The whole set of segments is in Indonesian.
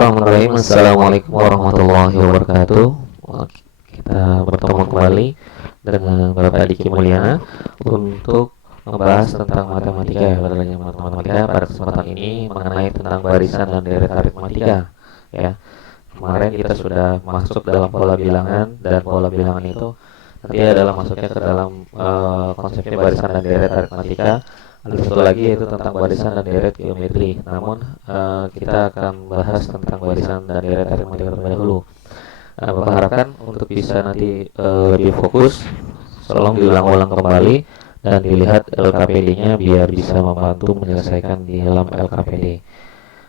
Bismillahirrahmanirrahim. Assalamualaikum warahmatullahi wabarakatuh. Kita bertemu kembali dengan Bapak Diki Mulyana untuk membahas tentang matematika ya, belajar matematika. Pada kesempatan ini mengenai tentang barisan dan deret aritmatika ya. Kemarin kita sudah masuk dalam pola bilangan, dan pola bilangan itu nanti adalah masuknya ke dalam konsepnya barisan dan deret aritmatika. Ada satu lagi yaitu tentang barisan dan deret geometri. Namun kita akan bahas tentang barisan dan deret aritmatika terlebih dahulu. Bapak harapkan untuk bisa nanti lebih fokus, tolong diulang-ulang kembali dan dilihat LKPD-nya biar bisa membantu menyelesaikan di dalam LKPD.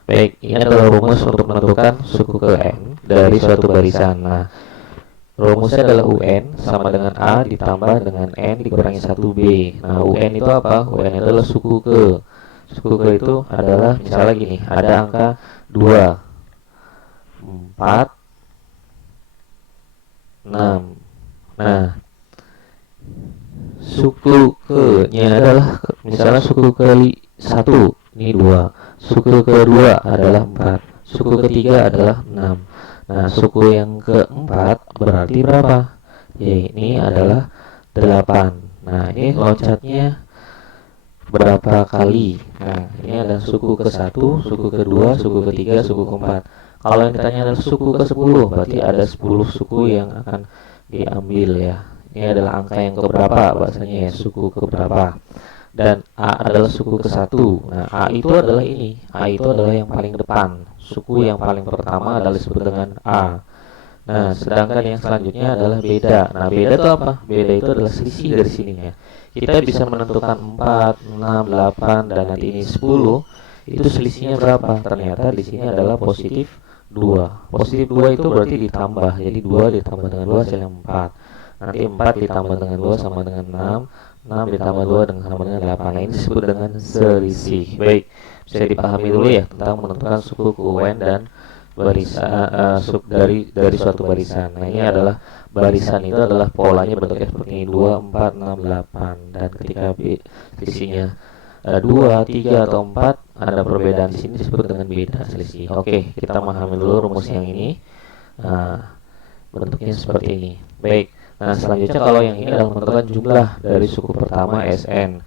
Baik, ini adalah rumus untuk menentukan suku ke N dari suatu barisan. Nah, rumusnya adalah UN sama dengan A ditambah dengan N dikurangi 1B. Nah, UN itu apa? UN adalah suku ke. Suku ke itu adalah misalnya gini, ada angka 2, 4, 6. Nah, suku ke-nya adalah misalnya suku ke 1, ini 2. Suku kedua adalah 4. Suku ketiga adalah 6. Nah, suku yang keempat berarti berapa? Ya, ini adalah 8. Nah, ini loncatnya berapa kali? Nah, ini adalah suku ke-1, suku kedua, suku ketiga, suku keempat. Kalau yang ditanya adalah suku ke-10, berarti ada 10 suku yang akan diambil ya. Ini adalah angka yang keberapa bahasanya ya, suku keberapa. Dan A adalah suku ke-1. Nah, A itu adalah ini. A itu adalah yang paling depan. Suku yang paling pertama adalah disebut dengan A. Nah, sedangkan yang selanjutnya adalah beda. Nah, beda itu apa? Beda itu adalah selisih dari sininya. Kita bisa menentukan 4, 6, 8, dan nanti ini 10. Itu selisihnya berapa? Ternyata di sini adalah positif 2. Positif 2 itu berarti ditambah. Jadi 2 ditambah dengan 2 hasilnya 4. Nanti 4 ditambah dengan 2 sama dengan 6. 6 ditambah 2 dengan sama dengan 8. Nah, ini disebut dengan selisih. Baik, bisa dipahami dulu ya tentang menentukan suku ke UN dan barisan dari suatu barisan. Nah, ini adalah barisan itu adalah polanya bentuknya seperti ini, 2, 4, 6, 8. Dan ketika selisihnya 2, 3 atau 4 ada perbedaan di sini disebut dengan beda selisih. Oke, kita memahami dulu rumus yang ini. Bentuknya seperti ini. Baik. Nah, selanjutnya kalau yang ini adalah menentukan jumlah dari suku pertama Sn.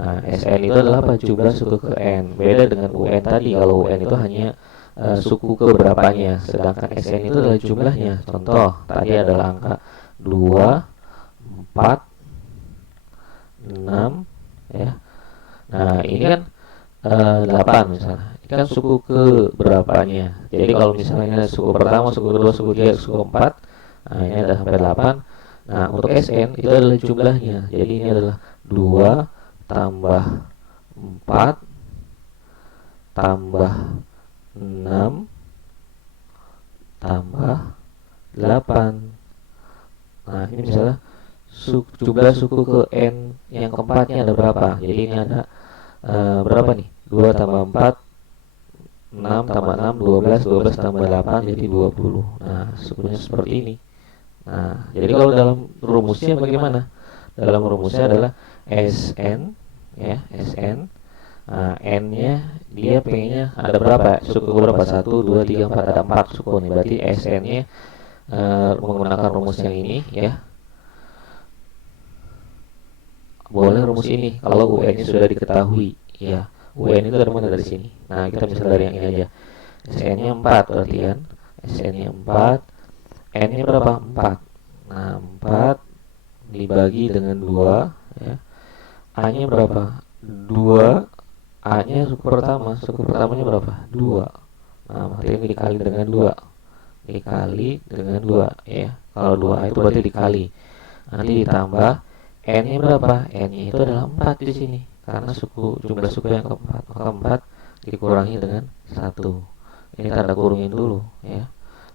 Nah, Sn itu adalah apa? Jumlah suku ke N. Beda dengan UN tadi. Kalau UN itu hanya suku ke berapanya, sedangkan Sn itu adalah jumlahnya. Contoh, tadi adalah angka 2, 4, 6 ya. Nah, ini kan 8 misalnya. Ini kan suku ke berapanya. Jadi kalau misalnya suku pertama, suku kedua, suku ketiga, suku keempat, nah ini ada sampai 8. Nah, untuk Sn itu adalah jumlahnya. Jadi ini adalah 2 tambah 4 tambah 6 tambah 8. Nah, ini misalnya jumlah suku ke N yang keempatnya ada berapa? Jadi ini ada berapa nih? 2 tambah 4, 6 tambah 6, 12, 12 tambah 8 jadi 20. Nah, sukunya seperti ini. Nah, jadi kalau dalam rumusnya bagaimana? Dalam rumusnya adalah Sn ya, Sn. Nah, N-nya dia pengennya ada berapa? Suku berapa? 1, 2, 3, 4, ada 4 suku nih. Berarti Sn-nya menggunakan rumus yang ini ya. Boleh rumus ini kalau UN-nya sudah diketahui ya. UN itu dari mana? Dari sini. Nah, kita bisa dari yang ini aja. Sn-nya 4 berarti kan. Sn-nya 4. N-nya berapa? 4. Nah, 4 dibagi dengan 2 ya. A-nya berapa? 2. A-nya suku pertama. Suku pertamanya berapa? 2. Nah, berarti ini dikali dengan 2. Dikali dengan 2 ya. Kalau 2A itu berarti dikali. Nanti ditambah N-nya berapa? N-nya itu adalah 4 di sini. Karena jumlah suku yang keempat. Maka 4 dikurangi dengan 1. Ini tanda kurungin dulu ya.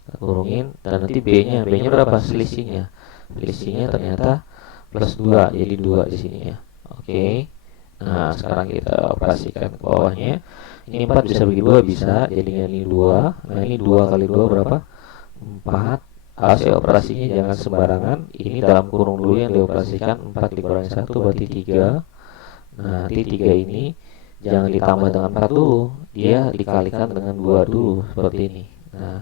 Kurungin, dan nanti B-nya berapa? Selisihnya ternyata plus 2, jadi 2 di sini ya. Oke. Nah, sekarang kita operasikan ke bawahnya. Ini 4 bisa bagi 2 bisa, jadinya ini 2. Nah, ini 2 kali 2 berapa? 4. Hasil operasinya jangan sembarangan. Ini dalam kurung dulu yang dioperasikan. 4 dikurangi 1 berarti 3. Nah, nanti 3 ini jangan ditambah dengan 4 dulu, dia dikalikan dengan 2 dulu seperti ini. Nah,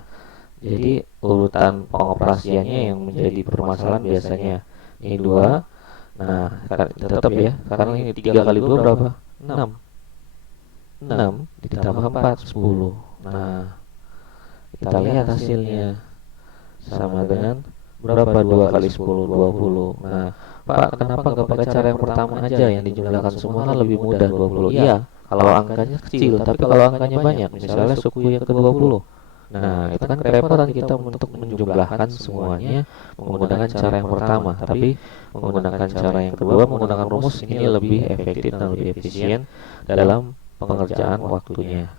jadi urutan pengoperasiannya yang menjadi permasalahan biasanya ini 2. Nah, tetap ya, karena ini 3 kali 2 berapa? 6. 6 ditambah 4, 10. Nah, kita lihat hasilnya sama dengan berapa? 2 kali 10, 20. Nah, Pak, kenapa nggak pakai cara yang pertama aja yang dijumlahkan semua kan lebih mudah 20? Iya, kalau angkanya kecil, tapi kalau angkanya banyak, misalnya suku yang ke-20. Nah, itu kan kerepotan kita untuk menjumlahkan semuanya menggunakan cara yang pertama, tapi menggunakan cara yang kedua, menggunakan rumus ini lebih efektif dan lebih efisien dalam pengerjaan waktunya.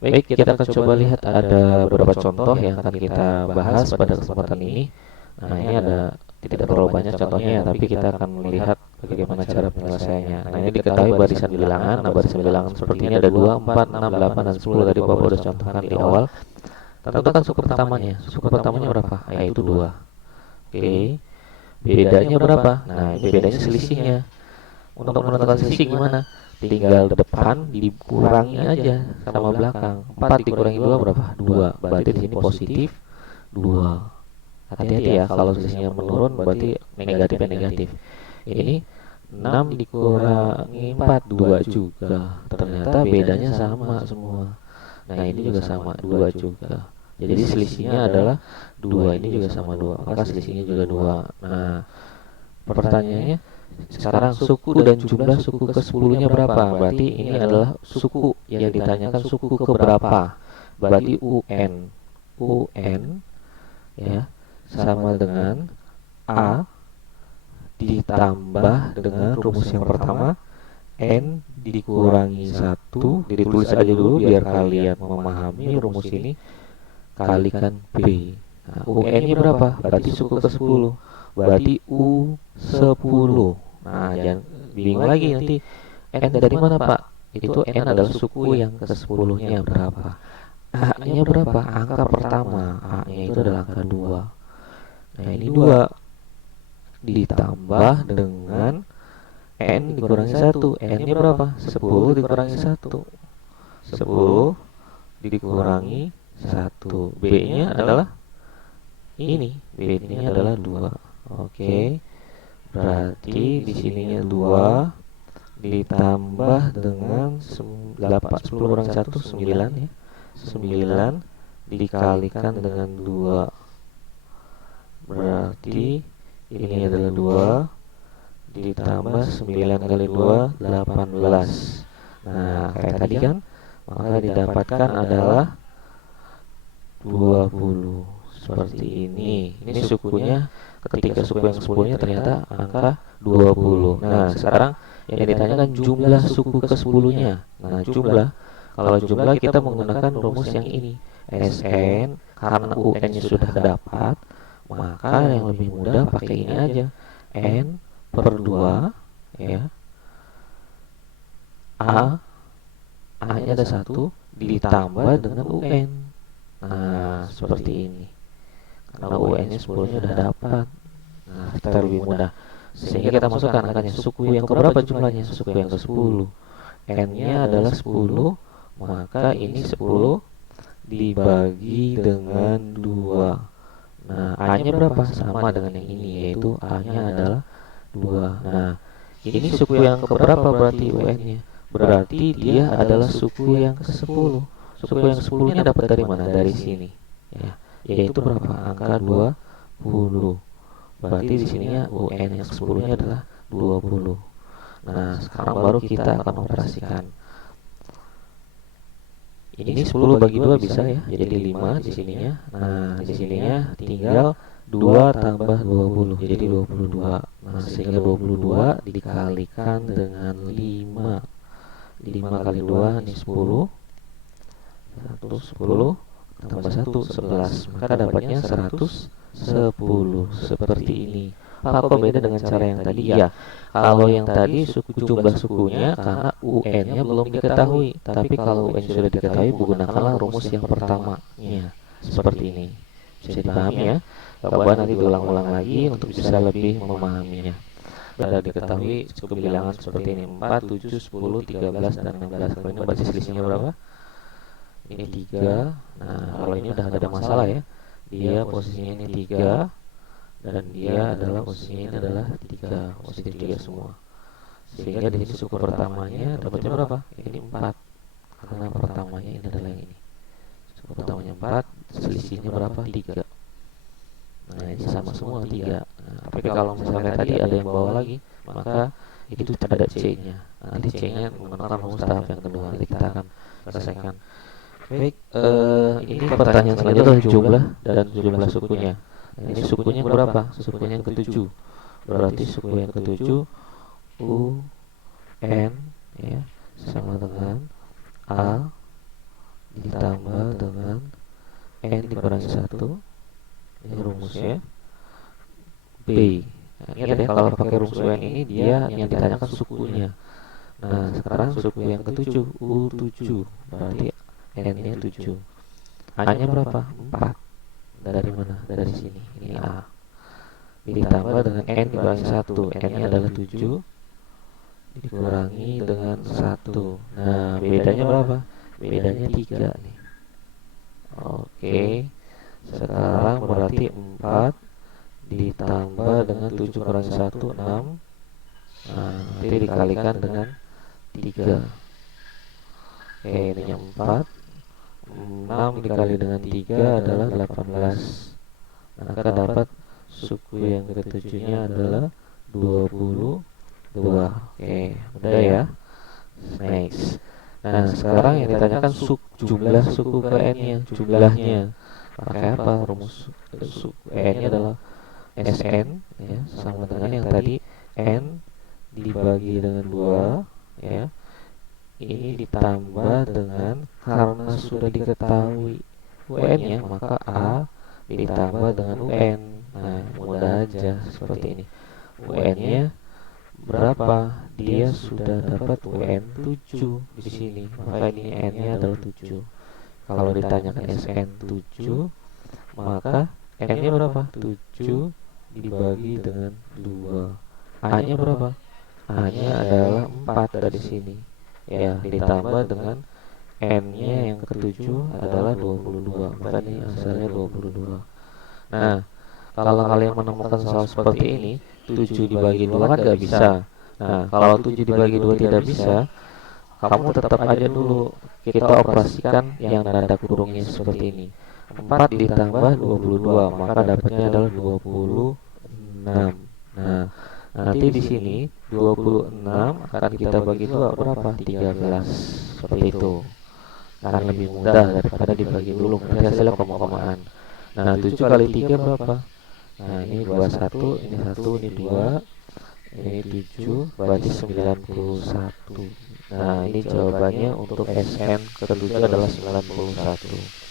Baik, kita akan coba lihat ada beberapa contoh yang akan kita bahas pada kesempatan ini. Nah, ini ada tidak terlalu banyak contohnya, tapi kita akan melihat bagaimana cara penyelesaiannya. Nah, ini diketahui barisan bilangan. Nah, barisan bilangan seperti ini ada 2, 4, 6, 8, dan 10. Tadi Bapak sudah contohkan di awal. Tentukan suku pertamanya. Suku pertamanya berapa? Yaitu 2. Oke. Bedanya berapa? Nah, ini bedanya selisihnya. Untuk menentukan selisih gimana? Tinggal depan dikurangi aja sama belakang. 4 dikurangi 2 berapa? 2. Berarti di sini positif 2. Hati-hati ya, kalau selisihnya menurun berarti negatif ya negatif. Ini 6 dikurangi 4, 2 juga. Ternyata bedanya sama semua. Nah, ini juga sama, 2 juga. Jadi selisihnya adalah 2, ini juga sama 2. Maka selisihnya juga 2. Nah, pertanyaannya sekarang suku dan jumlah suku ke-10-nya berapa? Berarti ini adalah suku yang ditanyakan suku ke berapa. Berarti UN. UN ya sama dengan A ditambah dengan rumus yang pertama N dikurangi 1. Ditulis aja dulu biar kalian memahami rumus ini, kalikan B. Nah, UN-nya berapa? Berarti suku ke-10. Berarti U10. Nah, jangan bingung lagi nanti N dari mana, Pak? Itu N adalah suku yang ke-10-nya berapa? A-nya berapa? Angka pertama. A-nya itu adalah angka 2. Nah, ini 2 ditambah dengan N dikurangi 1. N-nya berapa? 10 dikurangi 1. 10 dikurangi 1. B-nya adalah ini. B-nya adalah 2. Oke. Berarti di sininya 2 ditambah dengan 10 kurangi 1, 9 ya. 9 dikalikan dengan 2. Berarti ini adalah 2 ditambah 9 kali 2, 18. Nah, kayak tadi kan, maka didapatkan adalah 20. Seperti ini. Ini sukunya, ketika suku yang 10-nya ternyata angka 20. Nah, sekarang yang ditanyakan jumlah suku ke-10-nya. Nah, jumlah, kalau jumlah kita menggunakan rumus yang ini. SN, karena UN-nya sudah dapat, maka yang lebih mudah pakai ini aja. N per 2 ya. A-nya ada 1 ditambah dengan UN. Nah, seperti ini. Karena UN-nya 10-nya udah dapat. Nah, kita lebih mudah. Sehingga kita masukkan angkanya. Suku yang keberapa jumlahnya? Suku yang ke-10. N-nya adalah 10, maka ini 10 dibagi dengan 2. Nah, A-nya berapa? Sama dengan yang ini, yaitu A-nya adalah 2. Nah, ini suku yang keberapa berarti UN-nya? Berarti dia adalah suku yang ke-10. Suku yang ke-10-nya dapat dari mana? Dari sini. Ya, yaitu berapa? Angka 20. Berarti di sininya UN yang ke-10-nya adalah 20. Nah, sekarang baru kita akan operasikan. Ini 10 bagi 2 bisa ya, jadi 5 di sininya. Nah, di sininya tinggal 2 tambah 20, jadi 22. Nah, sehingga 22 dikalikan dengan 5. 5 kali 2 ini 10. 10 tambah 1, 11. Maka dapatnya 110. Seperti ini. Pak, kok beda dengan cara yang tadi? Ya, kalau yang tadi jumlah sukunya karena UN-nya belum diketahui. Tapi kalau UN sudah diketahui, gunakanlah rumus yang pertamanya. Seperti ini. Bisa dipahami ya? Coba nanti diulang-ulang lagi untuk bisa lebih memahaminya. Sudah diketahui suku bilangan seperti ini: 4, 7, 10, 13, dan 16. Kalau ini berarti selisihnya berapa? ini 3. Nah, kalau ini udah gak ada masalah ya. Dia posisinya ini 3 dan dia adalah posisinya ini adalah 3, posisi 3 semua. Sehingga di sini suku pertamanya dapatnya berapa? Ini 4. Karena pertamanya ini adalah yang ini. Suku pertamanya 4, selisihnya berapa? 3. Nah, ini sama semua 3. Nah, tapi kalau misalnya tadi ada yang bawa lagi, maka itu ada C-nya. Nanti C-nya menggunakan rumus tahap yang kedua. Nanti kita akan selesaikan. Baik, ini pertanyaan selanjutnya adalah jumlah dan jumlah sukunya. Nah, ini sukunya berapa? Sukunya yang ketujuh. Berarti suku yang ketujuh U N ya sama dengan A ditambah dengan N dikurangi 1. Ini rumusnya. B. Nah, ingat ya, kalau pakai rumus UN ini dia yang ditanyakan sukunya. Nah, sekarang suku yang ketujuh U7. Berarti N-nya 7. A-nya berapa? 4. Dari mana? Dari sini. Ini A. Ditambah dengan N dikurangi 1. N-nya adalah 7 dikurangi dengan 1. Nah, bedanya berapa? Bedanya 3 nih. Oke. Sekarang berarti 4 ditambah dengan 7 kurangi 1, 6. Nah, nanti dikalikan dengan 3. Oke, ininya 4. 6 dikali dengan 3 adalah 18. Maka dapat suku yang ketujuhnya adalah 22. Oke, udah ya. Next. Nah, sekarang yang ditanyakan jumlah suku ke N-nya, jumlahnya. Pakai apa? Rumus suku N-nya adalah Sn ya, sama dengan yang tadi N dibagi dengan 2 ya. Ini ditambah dengan, karena sudah diketahui UN-nya, maka A ditambah dengan UN. Nah, mudah aja seperti ini. UN-nya berapa? Dia sudah dapat UN 7 di sini. Maka ini N-nya adalah 7. Kalau ditanyakan SN 7, maka N-nya berapa? 7 dibagi dengan 2. A-nya berapa? A-nya adalah 4 dari sini. Ya, ditambah dengan N-nya yang ketujuh adalah 22. Maka ini hasilnya 22. Nah, kalau kalian menemukan soal seperti ini, 7 dibagi 2 kan gak bisa. Nah, kalau 7 dibagi 2 tidak bisa, kamu tetap aja dulu kita operasikan yang tanda kurungnya seperti ini. 4 ditambah 22, maka dapatnya adalah 26. Nah, nanti di sini 26 akan kita bagi 2 berapa? 13. Seperti itu. Akan lebih mudah daripada dibagi dulu, nanti hasilnya koma-komaan. Nah, 7 kali 3 berapa? Nah, ini 21, ini 1, ini 2, ini 7, berarti 91. Nah, ini jawabannya untuk SN ketujuh adalah 91.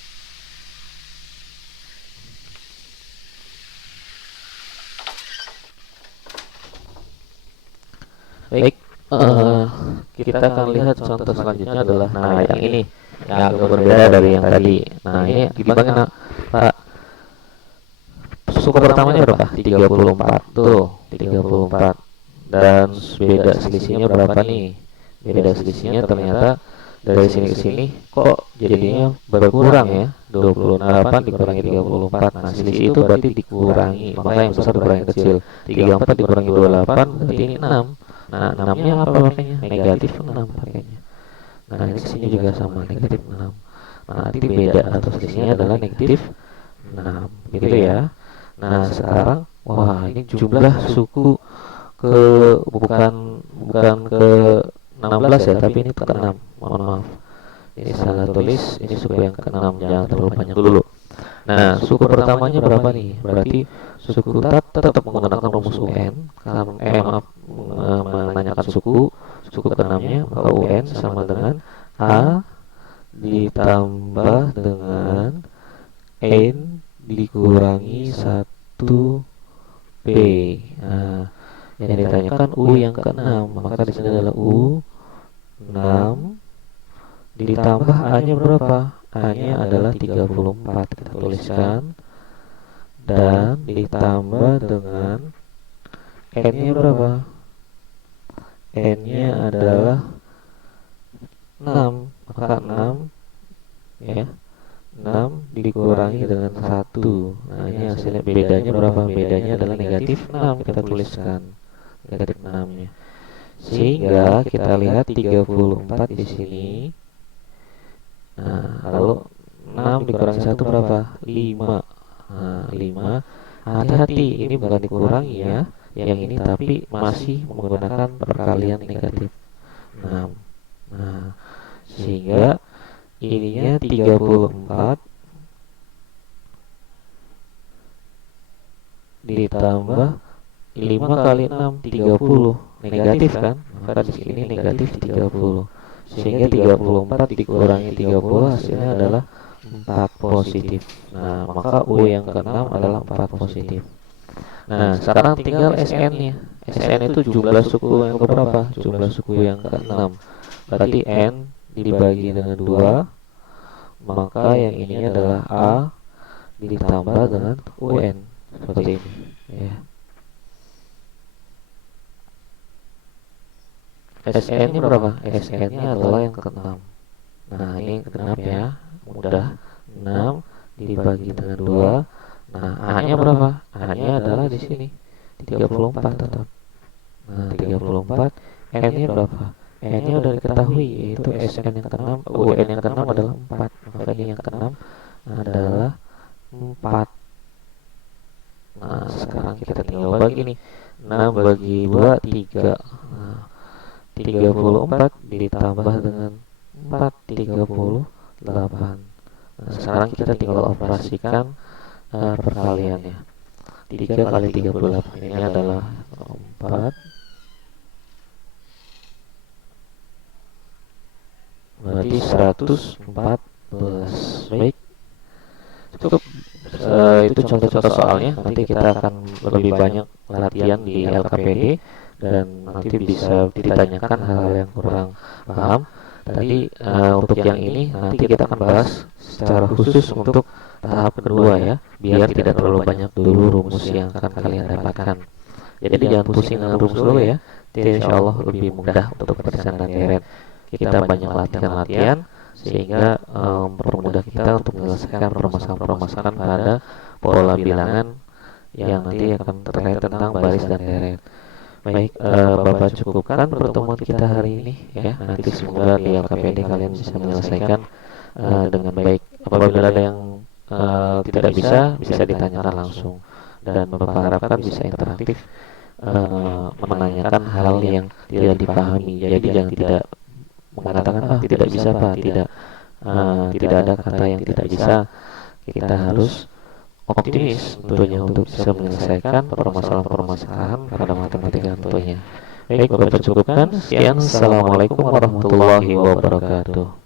Baik, kita akan lihat contoh selanjutnya adalah, nah yang ini yang agak berbeda dari yang tadi. Nah, ini gimana Pak? Suku pertamanya berapa? 34. Tuh, 34. Dan beda selisihnya berapa nih? Beda selisihnya ternyata dari sini ke sini kok jadinya berkurang ya. 28 dikurangi 34. Nah, selisih itu berarti dikurangi, maka yang besar dikurangi yang kecil. 34 dikurangi 28 berarti ini 6. Nah, 6-nya apa pakainya? Negatif 6 pakainya. Nah, ini sini juga sama, negatif 6. Nah, nanti beda atau selisihnya adalah negatif 6. Gitu ya. Nah, sekarang wah, ini jumlah suku ke bukan ke 16 ya, tapi ini ke 6. Mohon maaf. Ini salah tulis, ini suku yang ke-6, jangan terlalu banyak dulu. Nah, suku pertamanya berapa nih? Berarti suku tetap menggunakan rumus UN karena menanyakan suku ke-6-nya, maka UN sama dengan A ditambah dengan N dikurangi 1 P. Nah, yang ditanyakan U yang ke-6, maka di sini adalah U 6 ditambah A-nya berapa? A-nya adalah 34, kita tuliskan, dan ditambah dengan N-nya berapa? N-nya adalah 6, maka 6 ya. 6 dikurangi dengan 1. Nah, ini hasilnya bedanya berapa? Bedanya adalah negatif 6. Kita tuliskan negatif 6-nya. Sehingga kita lihat 34 di sini. Nah, lalu 6 dikurangi 1 berapa? 5. Nah, 5. Hati-hati, ini bukan dikurangi ya, yang ini tapi masih menggunakan perkalian negatif 6. Nah, sehingga ininya 34 ditambah 5 kali 6 30. Negatif kan? Maka di sini negatif 30. Sehingga 34 dikurangi 30 hasilnya adalah 4 positif. Nah, maka U yang ke-6 adalah 4 positif. Nah, sekarang tinggal SN-nya. SN itu jumlah suku yang keberapa? Jumlah suku yang ke-6. Berarti N dibagi dengan 2, maka yang ini adalah A ditambah dengan UN. Seperti ini ya. SN-nya berapa? SN-nya adalah yang ke-6. Nah, ini genap ya. Mudah. 6 dibagi dengan 2. Nah, A-nya berapa? A-nya adalah di sini 34 tetap. Nah, 34. N-nya berapa? N-nya udah diketahui, yaitu SN yang ke-6, UN yang ke-6 adalah 4. Maka ini yang ke-6 adalah 4. Nah, sekarang kita tinggal bagi nih. 6 bagi 2, 3. Nah, 34 ditambah dengan 4, 38. Nah, sekarang kita tinggal operasikan perkaliannya. 3 kali 38 ini adalah 4, berarti 114. Baik, cukup. Itu contoh-contoh soalnya. Nanti kita akan lebih banyak latihan di LKPD dan nanti bisa ditanyakan hal-hal yang kurang paham. Tadi untuk yang ini nanti kita akan bahas secara khusus untuk tahap kedua ya, biar tidak terlalu banyak dulu rumus yang akan kalian dapatkan. Jadi jangan pusing dengan rumus dulu ya. Jadi insya Allah lebih mudah untuk persen dan deret. Kita banyak latihan-latihan sehingga mempermudah kita untuk menyelesaikan permasalahan-permasalahan pada pola bilangan yang nanti akan terkait tentang baris dan deret. Baik, Bapak cukupkan pertemuan kita hari ini ya. Nanti semoga di LKPD kalian bisa menyelesaikan dengan baik. Apabila ada yang tidak bisa, bisa ditanyakan langsung. Dan Bapak harapkan bisa interaktif menanyakan hal yang tidak dipahami. Jadi jangan tidak mengatakan tidak bisa Pak, tidak ada kata yang tidak bisa. Kita harus optimis tentunya untuk bisa menyelesaikan permasalahan-permasalahan pada matematika tentunya. Baik, Bapak cukupkan. Sekian, Assalamualaikum warahmatullahi wabarakatuh.